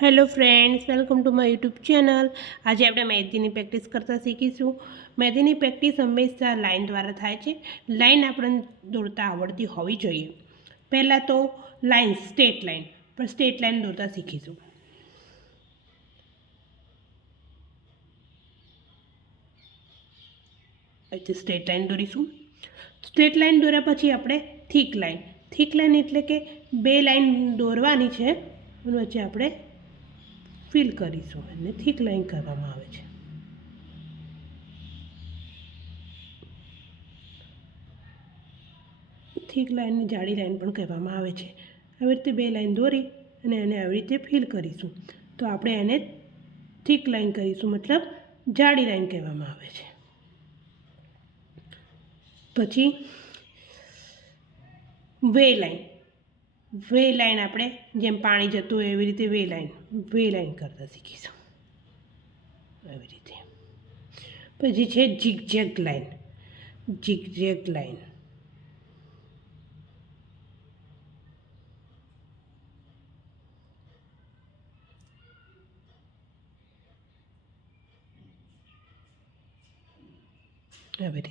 Hello friends, welcome to my YouTube channel. આજે આપણે મહેંદીની practice કરતા શીખીશું। મહેંદીની પ્રેક્ટિસ હંમેશા લાઇન દ્વારા થાય છે। લાઇન આપણને દોરતા આવડતી હોવી જોઈએ। પહેલાં તો લાઇન સ્ટ્રેટ લાઇન, પણ સ્ટ્રેટ લાઇન દોરતા શીખીશું। અહીંથી સ્ટ્રેટ લાઇન દોરીશું। સ્ટ્રેટ લાઇન દોર્યા પછી આપણે થીક લાઇન એટલે કે બે લાઇન દોરવાની છે અને વચ્ચે આપણે ફિલ કરીશું, એને થીક લાઈન કહેવામાં આવે છે। થીક લાઈનને જાડી લાઈન પણ કહેવામાં આવે છે। આવી રીતે બે લાઈન દોરી અને એને આવી રીતે ફિલ કરીશું તો આપણે એને થીક લાઈન કરીશું, મતલબ જાડી લાઈન કહેવામાં આવે છે। પછી વે લાઈન આપણે જેમ પાણી જતું હોય એવી રીતે વે લાઈન કરતા શીખીશું, આવી રીતે। પછી છે ઝિગઝેગ લાઈન, આવી રીતે।